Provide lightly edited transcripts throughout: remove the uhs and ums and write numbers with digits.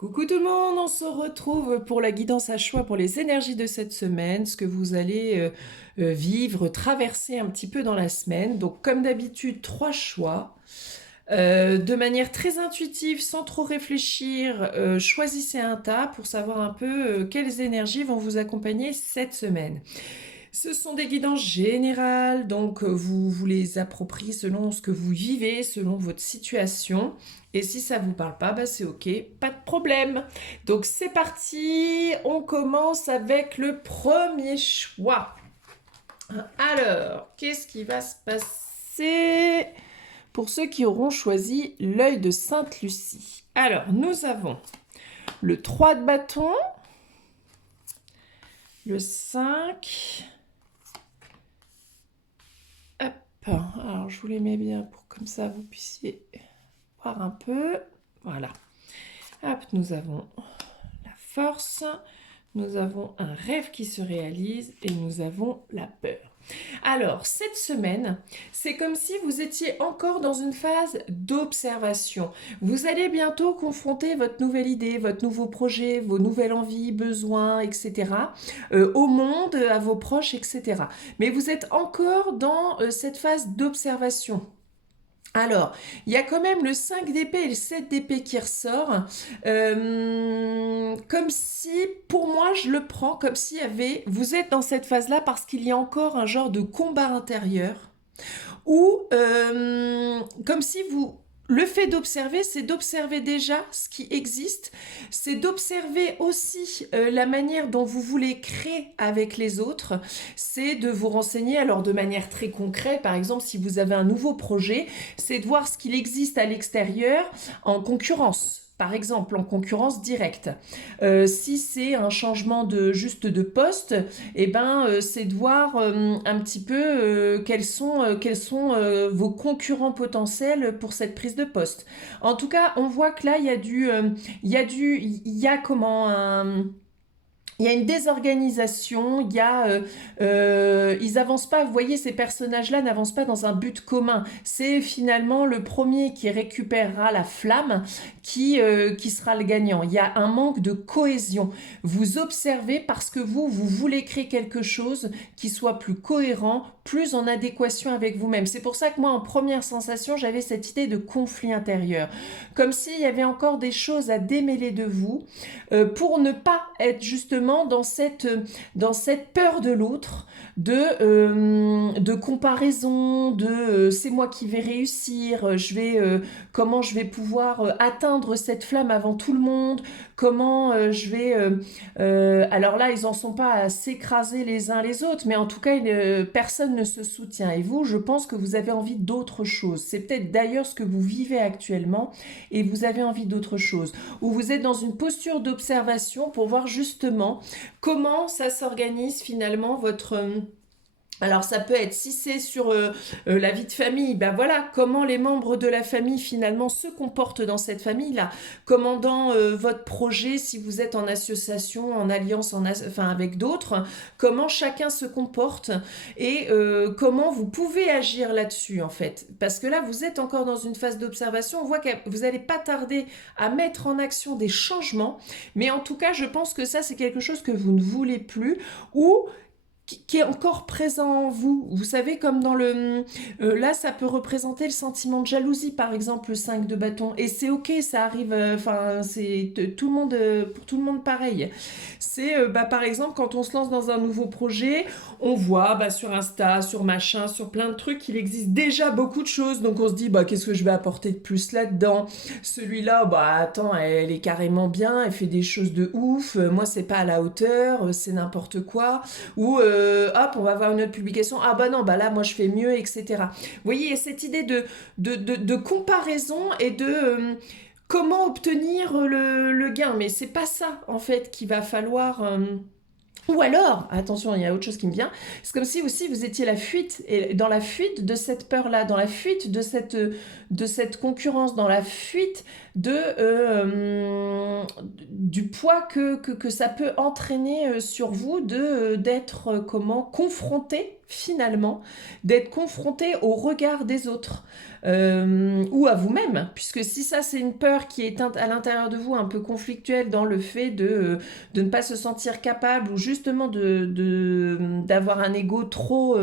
Coucou tout le monde, on se retrouve pour la guidance à choix pour les énergies de cette semaine, ce que vous allez vivre, traverser un petit peu dans la semaine. Donc comme d'habitude, trois choix. De manière très intuitive, sans trop réfléchir, choisissez un tas pour savoir un peu quelles énergies vont vous accompagner cette semaine. Ce sont des guidances générales, donc vous les appropriez selon ce que vous vivez, selon votre situation. Et si ça vous parle pas, bah c'est ok, pas de problème. Donc c'est parti, on commence avec le premier choix. Alors, qu'est-ce qui va se passer pour ceux qui auront choisi l'œil de Sainte-Lucie? Alors, nous avons le 3 de bâton, le 5. Hop, alors je vous les mets bien pour comme ça vous puissiez voir un peu. Voilà. Hop, nous avons la force, nous avons un rêve qui se réalise et nous avons la peur. Alors, cette semaine, c'est comme si vous étiez encore dans une phase d'observation. Vous allez bientôt confronter votre nouvelle idée, votre nouveau projet, vos nouvelles envies, besoins, etc. Au monde, à vos proches, etc. Mais vous êtes encore dans cette phase d'observation. Alors, il y a quand même le 5 d'épée et le 7 d'épée qui ressort. Comme si, pour moi, je le prends comme s'il y avait... Vous êtes dans cette phase-là parce qu'il y a encore un genre de combat intérieur. Ou comme si vous... Le fait d'observer, c'est d'observer déjà ce qui existe, c'est d'observer aussi la manière dont vous voulez créer avec les autres, c'est de vous renseigner, alors de manière très concrète, par exemple si vous avez un nouveau projet, c'est de voir ce qu'il existe à l'extérieur en concurrence. Par exemple, en concurrence directe. Si c'est un changement juste de poste, eh ben, c'est de voir un petit peu quels sont vos concurrents potentiels pour cette prise de poste. En tout cas, on voit que là, il y a comment il y a une désorganisation, ils avancent pas, vous voyez, ces personnages-là n'avancent pas dans un but commun. C'est finalement le premier qui récupérera la flamme qui sera le gagnant. Il y a un manque de cohésion. Vous observez parce que vous voulez créer quelque chose qui soit plus cohérent, plus en adéquation avec vous-même. C'est pour ça que moi, en première sensation, j'avais cette idée de conflit intérieur. Comme s'il y avait encore des choses à démêler de vous pour ne pas être justement dans cette peur de l'autre, de comparaison, c'est moi qui vais réussir, comment je vais pouvoir atteindre cette flamme avant tout le monde, comment alors là, ils en sont pas à s'écraser les uns les autres, mais en tout cas, personne ne se soutient. Et vous, je pense que vous avez envie d'autre chose. C'est peut-être d'ailleurs ce que vous vivez actuellement et vous avez envie d'autre chose. Ou vous êtes dans une posture d'observation pour voir justement comment ça s'organise finalement alors ça peut être, si c'est sur la vie de famille, ben voilà, comment les membres de la famille finalement se comportent dans cette famille-là, comment dans votre projet, si vous êtes en association, en alliance, enfin avec d'autres, comment chacun se comporte et comment vous pouvez agir là-dessus en fait. Parce que là, vous êtes encore dans une phase d'observation, on voit que vous n'allez pas tarder à mettre en action des changements, mais en tout cas, je pense que ça, c'est quelque chose que vous ne voulez plus ou qui est encore présent en vous. Vous savez, comme dans là, ça peut représenter le sentiment de jalousie, par exemple, le 5 de bâton. Et c'est ok, ça arrive, enfin, c'est tout le monde, pour tout le monde pareil. C'est, par exemple, quand on se lance dans un nouveau projet, on voit sur Insta, sur machin, sur plein de trucs, qu'il existe déjà beaucoup de choses. Donc on se dit, qu'est-ce que je vais apporter de plus là-dedans? Celui-là, attends, elle est carrément bien, elle fait des choses de ouf. Moi, c'est pas à la hauteur, c'est n'importe quoi. Ou hop, on va voir une autre publication, ah non, là moi je fais mieux, etc. Vous voyez, il y a cette idée de comparaison et de comment obtenir le gain, mais c'est pas ça en fait qu'il va falloir... Ou alors, attention, il y a autre chose qui me vient, c'est comme si aussi vous étiez la fuite, et dans la fuite de cette peur-là, dans la fuite de cette concurrence, dans la fuite du poids que ça peut entraîner sur vous d'être comment confronté finalement, d'être confronté au regard des autres ou à vous-même, puisque si ça c'est une peur qui est à l'intérieur de vous un peu conflictuelle dans le fait de ne pas se sentir capable ou justement d'avoir un ego trop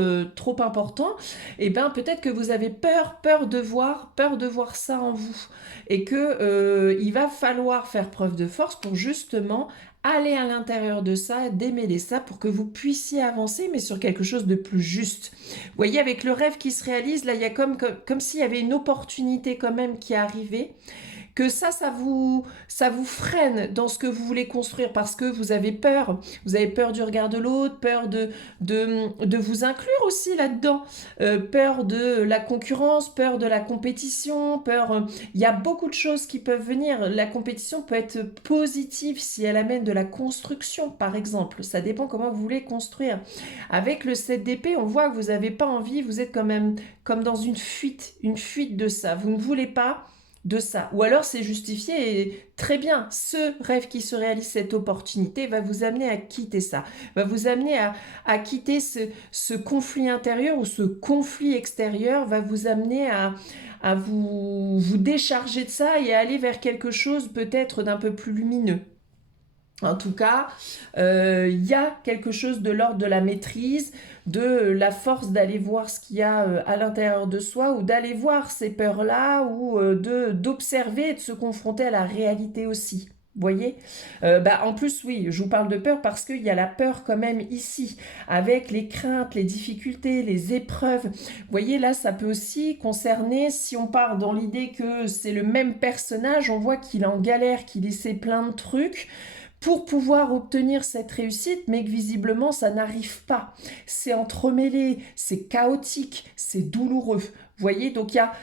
important, et ben peut-être que vous avez peur de voir ça en vous et que il va falloir faire preuve de force pour justement aller à l'intérieur de ça, démêler ça pour que vous puissiez avancer, mais sur quelque chose de plus juste. Vous voyez, avec le rêve qui se réalise, là, il y a comme s'il y avait une opportunité quand même qui arrivait, que ça vous freine dans ce que vous voulez construire parce que vous avez peur du regard de l'autre, peur de vous inclure aussi là-dedans, peur de la concurrence, peur de la compétition, il y a beaucoup de choses qui peuvent venir. La compétition peut être positive si elle amène de la construction, par exemple. Ça dépend comment vous voulez construire. Avec le 7 d'épée, on voit que vous n'avez pas envie, vous êtes quand même comme dans une fuite de ça. Vous ne voulez pas de ça. Ou alors c'est justifié et très bien, ce rêve qui se réalise, cette opportunité va vous amener à quitter ça, va vous amener à quitter ce conflit intérieur ou ce conflit extérieur, va vous amener à vous décharger de ça et à aller vers quelque chose peut-être d'un peu plus lumineux. En tout cas, y a quelque chose de l'ordre de la maîtrise, de la force d'aller voir ce qu'il y a à l'intérieur de soi ou d'aller voir ces peurs-là ou d'observer et de se confronter à la réalité aussi. Vous voyez en plus, oui, je vous parle de peur parce qu'il y a la peur quand même ici, avec les craintes, les difficultés, les épreuves. Vous voyez, là, ça peut aussi concerner, si on part dans l'idée que c'est le même personnage, on voit qu'il est en galère, qu'il essaie plein de trucs pour pouvoir obtenir cette réussite, mais que visiblement ça n'arrive pas. C'est entremêlé, c'est chaotique, c'est douloureux. Vous voyez, donc il y a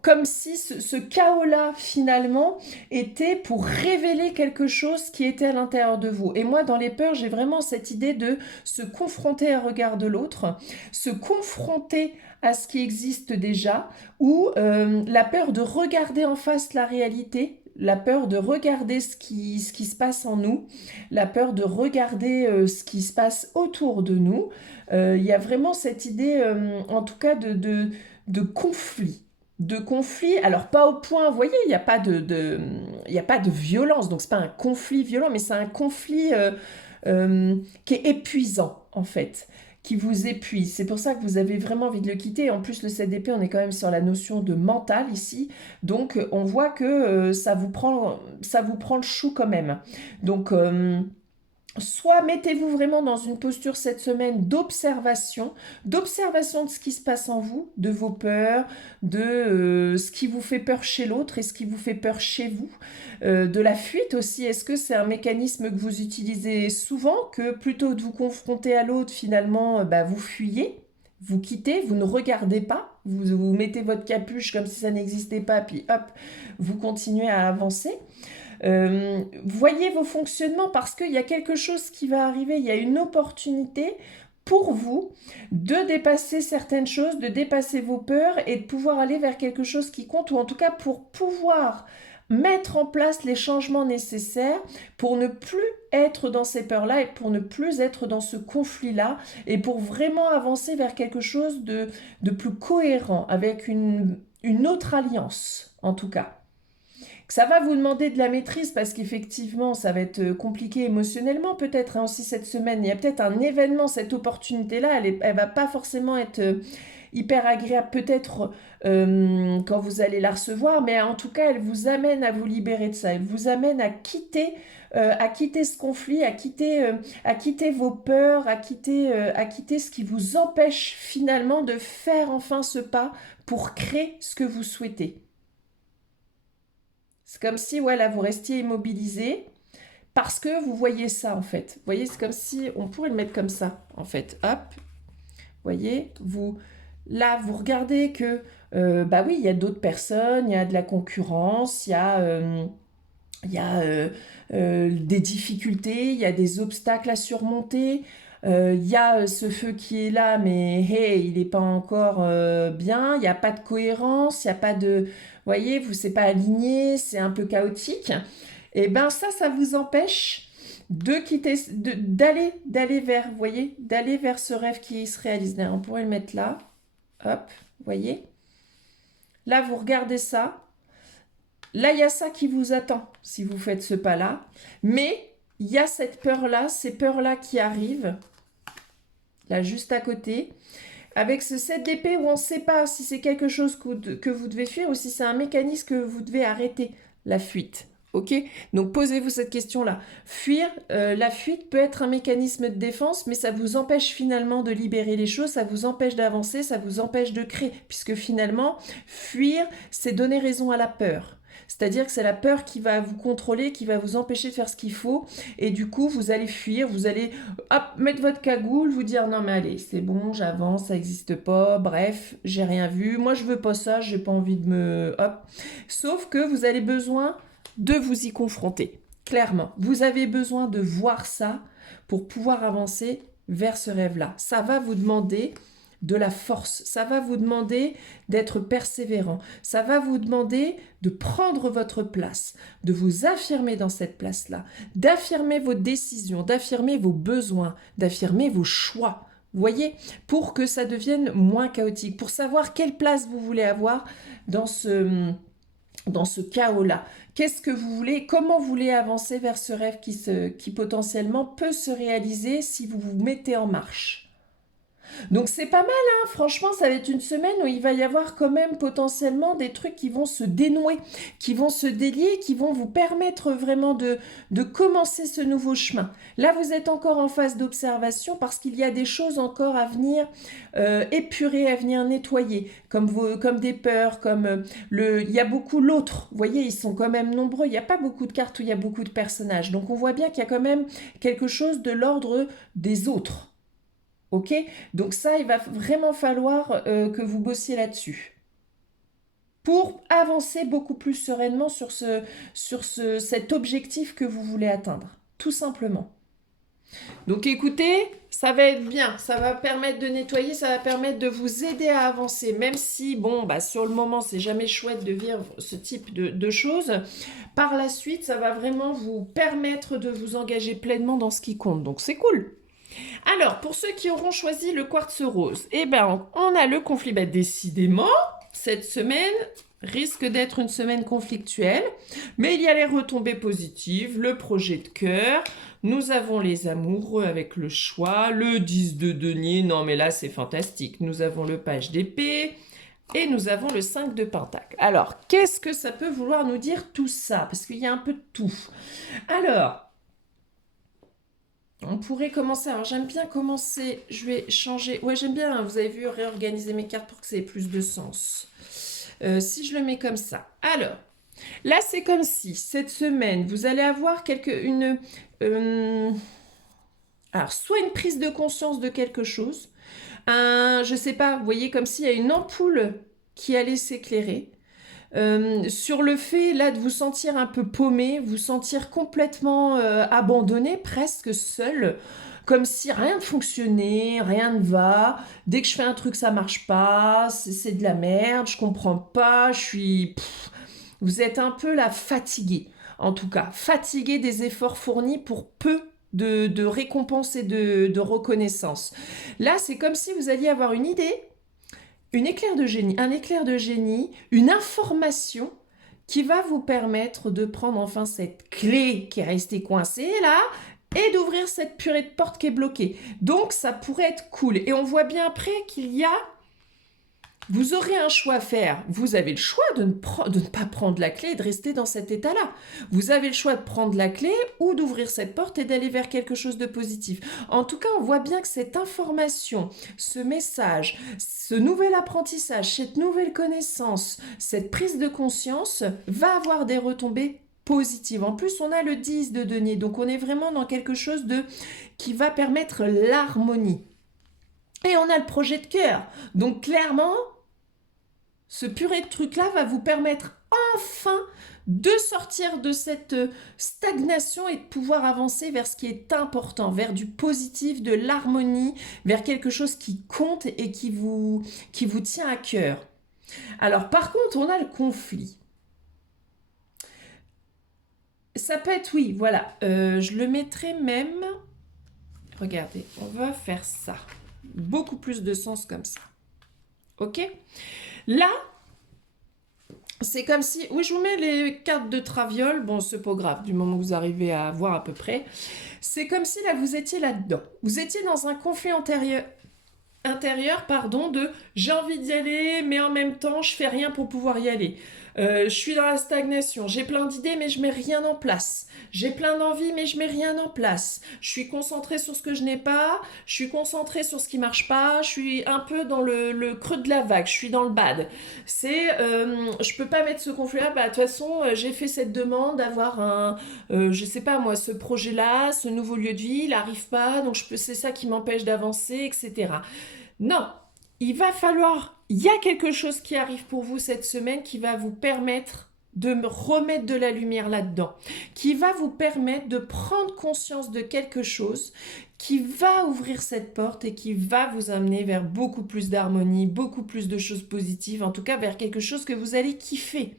comme si ce chaos-là, finalement, était pour révéler quelque chose qui était à l'intérieur de vous. Et moi, dans les peurs, j'ai vraiment cette idée de se confronter à regard de l'autre, se confronter à ce qui existe déjà, ou la peur de regarder en face la réalité, la peur de regarder ce qui se passe en nous, la peur de regarder ce qui se passe autour de nous. Il y a vraiment cette idée, en tout cas, de conflit. De conflit, alors pas au point, vous voyez, il n'y a pas il y a pas de violence, donc c'est pas un conflit violent, mais c'est un conflit qui est épuisant, en fait, qui vous épuise. C'est pour ça que vous avez vraiment envie de le quitter. En plus, le 7 d'épée, on est quand même sur la notion de mental ici. Donc, on voit que ça vous prend le chou quand même. Donc, soit mettez-vous vraiment dans une posture cette semaine d'observation de ce qui se passe en vous, de vos peurs, de ce qui vous fait peur chez l'autre et ce qui vous fait peur chez vous, de la fuite aussi. Est-ce que c'est un mécanisme que vous utilisez souvent, que plutôt que de vous confronter à l'autre, finalement, vous fuyez, vous quittez, vous ne regardez pas, vous mettez votre capuche comme si ça n'existait pas, puis hop, vous continuez à avancer. Voyez vos fonctionnements parce qu'il y a quelque chose qui va arriver, il y a une opportunité pour vous de dépasser certaines choses, de dépasser vos peurs et de pouvoir aller vers quelque chose qui compte, ou en tout cas pour pouvoir mettre en place les changements nécessaires pour ne plus être dans ces peurs-là et pour ne plus être dans ce conflit-là et pour vraiment avancer vers quelque chose de plus cohérent, avec une autre alliance en tout cas. Ça va vous demander de la maîtrise parce qu'effectivement, ça va être compliqué émotionnellement peut-être aussi cette semaine. Il y a peut-être un événement, cette opportunité-là, elle va pas forcément être hyper agréable peut-être quand vous allez la recevoir, mais en tout cas, elle vous amène à vous libérer de ça. Elle vous amène à quitter ce conflit, à quitter vos peurs, à quitter ce qui vous empêche finalement de faire enfin ce pas pour créer ce que vous souhaitez. C'est comme si, voilà, vous restiez immobilisé parce que vous voyez ça, en fait. Vous voyez, c'est comme si, on pourrait le mettre comme ça, en fait. Hop, vous voyez, là, vous regardez que, oui, il y a d'autres personnes, il y a de la concurrence, il y a des difficultés, il y a des obstacles à surmonter. Il y a ce feu qui est là, mais hey, il n'est pas encore bien. Il n'y a pas de cohérence, il n'y a pas de... Vous voyez, c'est pas aligné, c'est un peu chaotique. Et ben ça vous empêche d'aller vers, vous voyez, d'aller vers ce rêve qui se réalise. On pourrait le mettre là, hop, vous voyez. Là, vous regardez ça. Là, il y a ça qui vous attend si vous faites ce pas-là. Mais il y a cette peur-là, ces peurs-là qui arrivent, là, juste à côté. Avec ce 7 d'épée où on ne sait pas si c'est quelque chose que vous devez fuir ou si c'est un mécanisme que vous devez arrêter, la fuite. Ok? Donc posez-vous cette question-là. Fuir, la fuite peut être un mécanisme de défense, mais ça vous empêche finalement de libérer les choses, ça vous empêche d'avancer, ça vous empêche de créer, puisque finalement, fuir, c'est donner raison à la peur. C'est-à-dire que c'est la peur qui va vous contrôler, qui va vous empêcher de faire ce qu'il faut, et du coup, vous allez fuir, vous allez hop, mettre votre cagoule, vous dire non mais allez, c'est bon, j'avance, ça n'existe pas, bref, j'ai rien vu, moi je veux pas ça, j'ai pas envie de me... Hop. Sauf que vous avez besoin de vous y confronter, clairement. Vous avez besoin de voir ça pour pouvoir avancer vers ce rêve-là. Ça va vous demander de la force, ça va vous demander d'être persévérant, ça va vous demander de prendre votre place, de vous affirmer dans cette place-là, d'affirmer vos décisions, d'affirmer vos besoins, d'affirmer vos choix. Vous voyez, pour que ça devienne moins chaotique, pour savoir quelle place vous voulez avoir dans ce chaos-là. Qu'est-ce que vous voulez, comment vous voulez avancer vers ce rêve qui potentiellement peut se réaliser si vous vous mettez en marche. Donc c'est pas mal, hein. Franchement, ça va être une semaine où il va y avoir quand même potentiellement des trucs qui vont se dénouer, qui vont se délier, qui vont vous permettre vraiment de commencer ce nouveau chemin. Là, vous êtes encore en phase d'observation parce qu'il y a des choses encore à venir épurer, à venir nettoyer, comme des peurs, il y a beaucoup l'autre. Vous voyez, ils sont quand même nombreux. Il n'y a pas beaucoup de cartes où il y a beaucoup de personnages. Donc on voit bien qu'il y a quand même quelque chose de l'ordre des autres. Ok? Donc ça, il va vraiment falloir que vous bossiez là-dessus pour avancer beaucoup plus sereinement sur cet objectif que vous voulez atteindre, tout simplement. Donc écoutez, ça va être bien, ça va permettre de nettoyer, ça va permettre de vous aider à avancer, même si, bon, sur le moment, c'est jamais chouette de vivre ce type de choses. Par la suite, ça va vraiment vous permettre de vous engager pleinement dans ce qui compte, donc c'est cool. Alors, pour ceux qui auront choisi le quartz rose, eh ben, on a le conflit. Décidément, cette semaine risque d'être une semaine conflictuelle, mais il y a les retombées positives, le projet de cœur, nous avons les amoureux avec le choix, le 10 de denier, non mais là c'est fantastique, nous avons le page d'épée, et nous avons le 5 de pentacle. Alors, qu'est-ce que ça peut vouloir nous dire tout ça? Parce qu'il y a un peu de tout. Alors, on pourrait commencer, alors j'aime bien commencer, je vais changer, ouais j'aime bien, hein, vous avez vu, réorganiser mes cartes pour que ça ait plus de sens. Si je le mets comme ça, alors, là c'est comme si, cette semaine, vous allez avoir alors soit une prise de conscience de quelque chose, je sais pas, vous voyez comme s'il y a une ampoule qui allait s'éclairer, sur le fait là de vous sentir un peu paumé, vous sentir complètement abandonné, presque seul, comme si rien ne fonctionnait, rien ne va. Dès que je fais un truc, ça marche pas, c'est de la merde, je comprends pas, je suis... Vous êtes un peu là fatigué, en tout cas, fatigué des efforts fournis pour peu de récompense et de reconnaissance. Là, c'est comme si vous alliez avoir une idée, un éclair de génie, une information qui va vous permettre de prendre enfin cette clé qui est restée coincée là et d'ouvrir cette purée de porte qui est bloquée. Donc ça pourrait être cool. Et on voit bien après qu'il y a... Vous aurez un choix à faire. Vous avez le choix de ne pas prendre la clé et de rester dans cet état-là. Vous avez le choix de prendre la clé ou d'ouvrir cette porte et d'aller vers quelque chose de positif. En tout cas, on voit bien que cette information, ce message, ce nouvel apprentissage, cette nouvelle connaissance, cette prise de conscience va avoir des retombées positives. En plus, on a le 10 de denier, donc on est vraiment dans quelque chose qui va permettre l'harmonie. Et on a le projet de cœur. Donc clairement, ce purée de trucs-là va vous permettre enfin de sortir de cette stagnation et de pouvoir avancer vers ce qui est important, vers du positif, de l'harmonie, vers quelque chose qui compte et qui vous tient à cœur. Alors par contre, on a le conflit. Ça peut être, oui, voilà. Je le mettrai même... Regardez, on va faire ça. Beaucoup plus de sens comme ça. Ok? Là, c'est comme si... Oui, je vous mets les cartes de traviole. Bon, c'est pas grave, du moment que vous arrivez à voir à peu près. C'est comme si là, vous étiez là-dedans. Vous étiez dans un conflit intérieur, pardon, de j'ai envie d'y aller, mais en même temps, je fais rien pour pouvoir y aller. Je suis dans la stagnation, j'ai plein d'idées, mais je mets rien en place. J'ai plein d'envies, mais je mets rien en place. Je suis concentrée sur ce que je n'ai pas, je suis concentrée sur ce qui marche pas, je suis un peu dans le creux de la vague, je suis dans le bad. Je peux pas mettre ce conflit-là, bah de toute façon, j'ai fait cette demande d'avoir je sais pas moi, ce projet-là, ce nouveau lieu de vie, il arrive pas, donc c'est ça qui m'empêche d'avancer, etc. Non, il va falloir, il y a quelque chose qui arrive pour vous cette semaine qui va vous permettre de me remettre de la lumière là-dedans, qui va vous permettre de prendre conscience de quelque chose qui va ouvrir cette porte et qui va vous amener vers beaucoup plus d'harmonie, beaucoup plus de choses positives, en tout cas vers quelque chose que vous allez kiffer.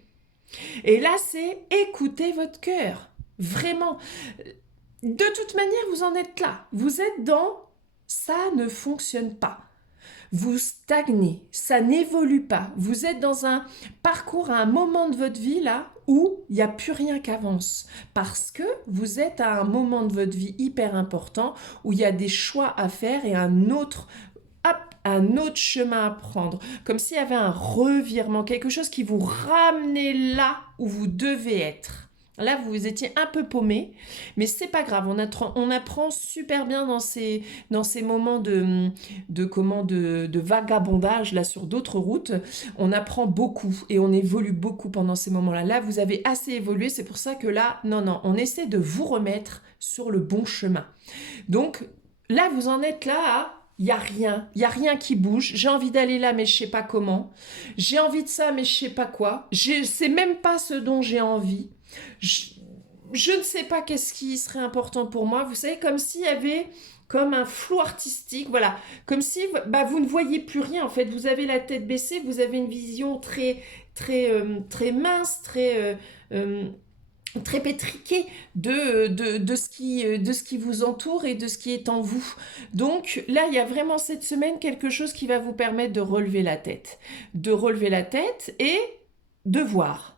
Et là, c'est écouter votre cœur. Vraiment. De toute manière, vous en êtes là. Vous êtes dans ça ne fonctionne pas. Vous stagnez, ça n'évolue pas. Vous êtes dans un parcours, à un moment de votre vie là où il n'y a plus rien qui avance. Parce que vous êtes à un moment de votre vie hyper important où il y a des choix à faire et un autre chemin à prendre. Comme s'il y avait un revirement, quelque chose qui vous ramenait là où vous devez être. Là, vous étiez un peu paumé, mais c'est pas grave. On apprend super bien dans ces moments de vagabondage là sur d'autres routes. On apprend beaucoup et on évolue beaucoup pendant ces moments-là. Là, vous avez assez évolué. C'est pour ça que là, non, on essaie de vous remettre sur le bon chemin. Donc là, vous en êtes là à il y a rien qui bouge. J'ai envie d'aller là, mais je sais pas comment. J'ai envie de ça, mais je sais pas quoi. C'est même pas ce dont j'ai envie. Je, je ne sais pas qu'est-ce qui serait important pour moi. Vous savez, comme s'il y avait comme un flou artistique, voilà, comme si bah, vous ne voyez plus rien en fait. Vous avez la tête baissée, vous avez une vision très mince, très pétriqué de ce qui vous entoure et de ce qui est en vous. Donc là, il y a vraiment cette semaine quelque chose qui va vous permettre de relever la tête. De relever la tête et de voir.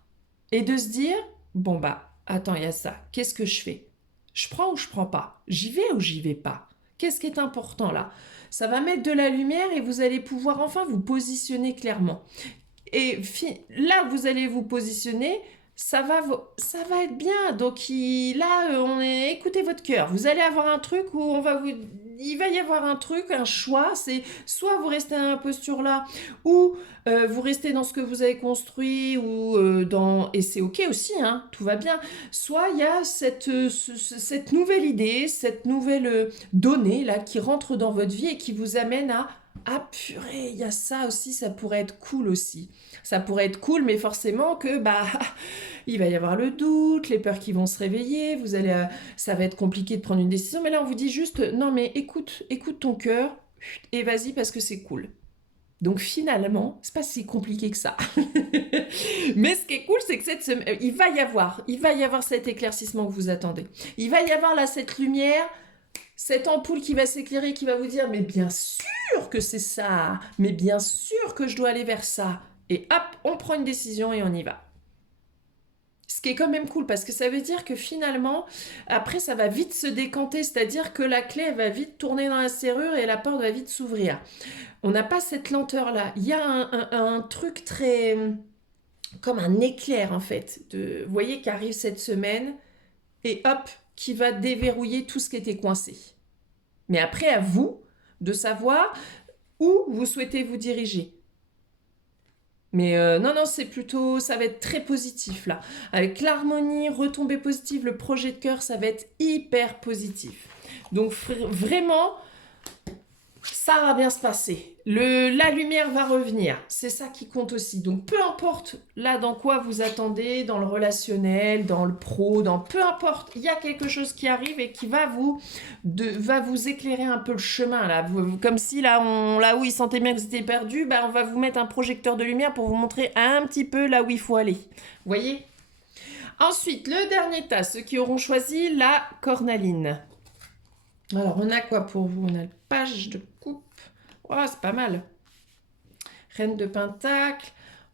Et de se dire, bon bah, attends, il y a ça. Qu'est-ce que je fais? Je prends ou je prends pas? J'y vais ou j'y vais pas? Qu'est-ce qui est important là? Ça va mettre de la lumière et vous allez pouvoir enfin vous positionner clairement. Et là, vous allez vous positionner, ça va être bien. Donc là, écoutez votre cœur. Vous allez avoir un truc où il va y avoir un truc, un choix. C'est soit vous restez dans la posture là, ou vous restez dans ce que vous avez construit, et c'est ok aussi, hein, tout va bien. Soit il y a cette nouvelle idée, cette nouvelle donnée là qui rentre dans votre vie et qui vous amène à ah purée, il y a ça aussi, ça pourrait être cool aussi. Ça pourrait être cool, mais forcément que bah il va y avoir le doute, les peurs qui vont se réveiller, ça va être compliqué de prendre une décision. Mais là, on vous dit juste, non mais écoute ton cœur et vas-y parce que c'est cool. Donc finalement, c'est pas si compliqué que ça. Mais ce qui est cool, c'est que cette semaine, il va y avoir cet éclaircissement que vous attendez. Il va y avoir là cette lumière, cette ampoule qui va s'éclairer, qui va vous dire, mais bien sûr que c'est ça, mais bien sûr que je dois aller vers ça. Et hop, on prend une décision et on y va. Ce qui est quand même cool parce que ça veut dire que finalement, après, ça va vite se décanter, c'est-à-dire que la clé elle va vite tourner dans la serrure et la porte va vite s'ouvrir. On n'a pas cette lenteur-là. Il y a un truc très... comme un éclair en fait. Vous voyez, qui arrive cette semaine et hop, qui va déverrouiller tout ce qui était coincé. Mais après, à vous de savoir où vous souhaitez vous diriger. Mais non, c'est plutôt, ça va être très positif là. Avec l'harmonie, retombée positive, le projet de cœur, ça va être hyper positif. Donc vraiment, ça va bien se passer. La lumière va revenir. C'est ça qui compte aussi. Donc peu importe là dans quoi vous attendez, dans le relationnel, dans le pro, peu importe, il y a quelque chose qui arrive et qui va vous éclairer un peu le chemin là. Comme si là où il sentait bien que vous étiez perdu, bah, on va vous mettre un projecteur de lumière pour vous montrer un petit peu là où il faut aller. Vous voyez ? Ensuite, le dernier tas, ceux qui auront choisi la cornaline. Alors, on a quoi pour vous? On a le page de coupe. Oh, c'est pas mal. Reine de pentacle.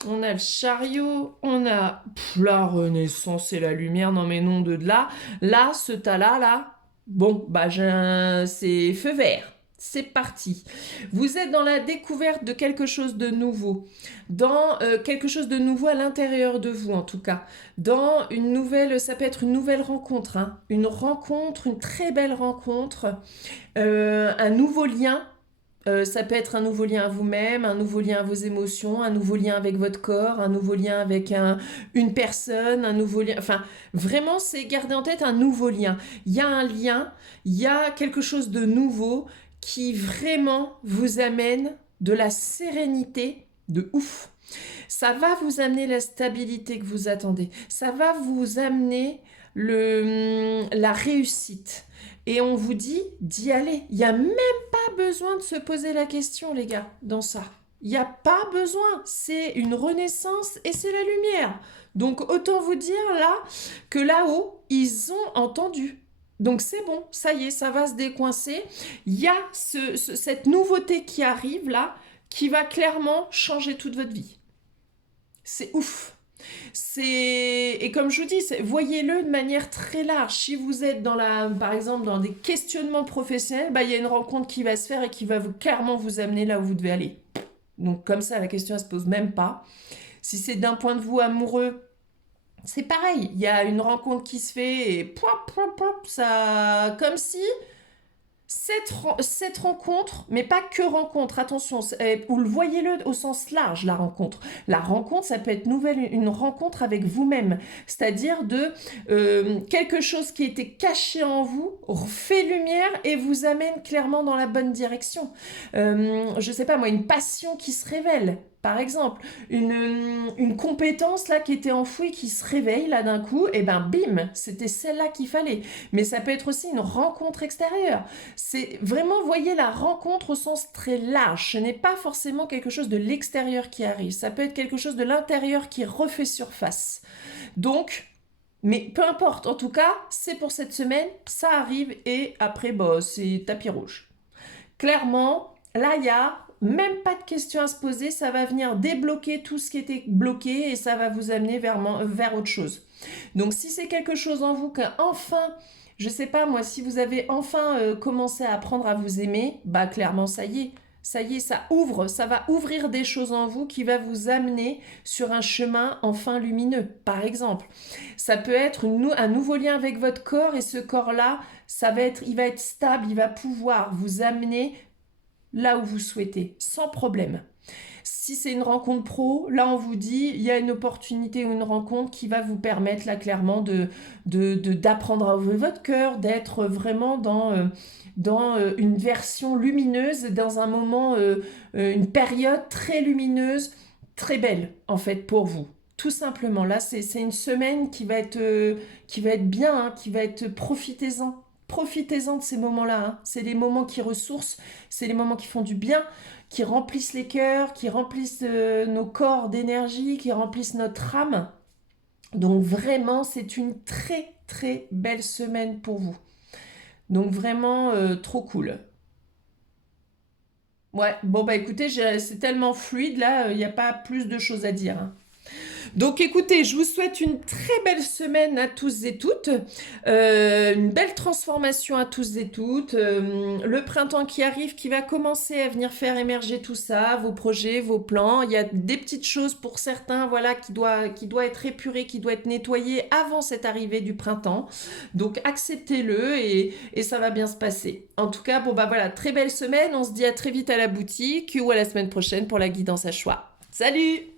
On a le chariot. On a la renaissance et la lumière. Non, mais non, de là. Là, ce tas-là, là. Bon, bah, c'est feu vert. C'est parti. Vous êtes dans la découverte de quelque chose de nouveau, dans quelque chose de nouveau à l'intérieur de vous en tout cas, dans une nouvelle, ça peut être une nouvelle rencontre, hein, une rencontre, une très belle rencontre, un nouveau lien. Ça peut être un nouveau lien à vous-même, un nouveau lien à vos émotions, un nouveau lien avec votre corps, un nouveau lien avec une personne, un nouveau lien. Enfin, vraiment, c'est garder en tête un nouveau lien. Il y a un lien, il y a quelque chose de nouveau qui vraiment vous amène de la sérénité de ouf. Ça va vous amener la stabilité que vous attendez. Ça va vous amener la réussite. Et on vous dit d'y aller. Il n'y a même pas besoin de se poser la question, les gars, dans ça. Il n'y a pas besoin. C'est une renaissance et c'est la lumière. Donc autant vous dire là que là-haut, ils ont entendu. Donc c'est bon, ça y est, ça va se décoincer. Il y a cette nouveauté qui arrive là, qui va clairement changer toute votre vie. C'est ouf. Et comme je vous dis, voyez-le de manière très large. Si vous êtes par exemple dans des questionnements professionnels, bah, il y a une rencontre qui va se faire et qui va clairement vous amener là où vous devez aller. Donc comme ça, la question elle se pose même pas. Si c'est d'un point de vue amoureux, c'est pareil. Il y a une rencontre qui se fait et ça, comme si cette rencontre, mais pas que rencontre, attention, vous le voyez-le au sens large, la rencontre. La rencontre, ça peut être une rencontre avec vous-même, c'est-à-dire de quelque chose qui était caché en vous, fait lumière et vous amène clairement dans la bonne direction. Je sais pas moi, une passion qui se révèle. Par exemple, une compétence là qui était enfouie, qui se réveille là d'un coup, et ben bim, c'était celle-là qu'il fallait. Mais ça peut être aussi une rencontre extérieure. C'est vraiment, voyez la rencontre au sens très large. Ce n'est pas forcément quelque chose de l'extérieur qui arrive. Ça peut être quelque chose de l'intérieur qui refait surface. Donc, mais peu importe, en tout cas, c'est pour cette semaine, ça arrive et après, bah, c'est tapis rouge. Clairement, là, il y a même pas de questions à se poser, ça va venir débloquer tout ce qui était bloqué et ça va vous amener vers autre chose. Donc si c'est quelque chose en vous qu'enfin, je sais pas moi, si vous avez enfin commencé à apprendre à vous aimer, bah clairement ça y est, ça ouvre, ça va ouvrir des choses en vous qui va vous amener sur un chemin enfin lumineux, par exemple. Ça peut être un nouveau lien avec votre corps et ce corps-là, il va être stable, il va pouvoir vous amener là où vous souhaitez, sans problème. Si c'est une rencontre pro, là on vous dit, il y a une opportunité ou une rencontre qui va vous permettre là clairement d'apprendre à ouvrir votre cœur, d'être vraiment dans une version lumineuse, dans un moment, une période très lumineuse, très belle en fait pour vous. Tout simplement, là c'est une semaine qui va être bien, hein, qui va être profitez-en. Profitez-en de ces moments-là, hein. C'est les moments qui ressourcent, c'est les moments qui font du bien, qui remplissent les cœurs, qui remplissent nos corps d'énergie, qui remplissent notre âme. Donc vraiment, c'est une très très belle semaine pour vous. Donc vraiment trop cool. Ouais, bon bah écoutez, c'est tellement fluide là, il n'y a pas plus de choses à dire, hein. Donc écoutez, je vous souhaite une très belle semaine à tous et toutes, une belle transformation à tous et toutes, le printemps qui arrive, qui va commencer à venir faire émerger tout ça, vos projets, vos plans. Il y a des petites choses pour certains, voilà, qui doit être épuré, qui doit être nettoyé avant cette arrivée du printemps. Donc acceptez-le et ça va bien se passer. En tout cas, bon bah voilà, très belle semaine. On se dit à très vite à la boutique ou à la semaine prochaine pour la guidance à choix. Salut!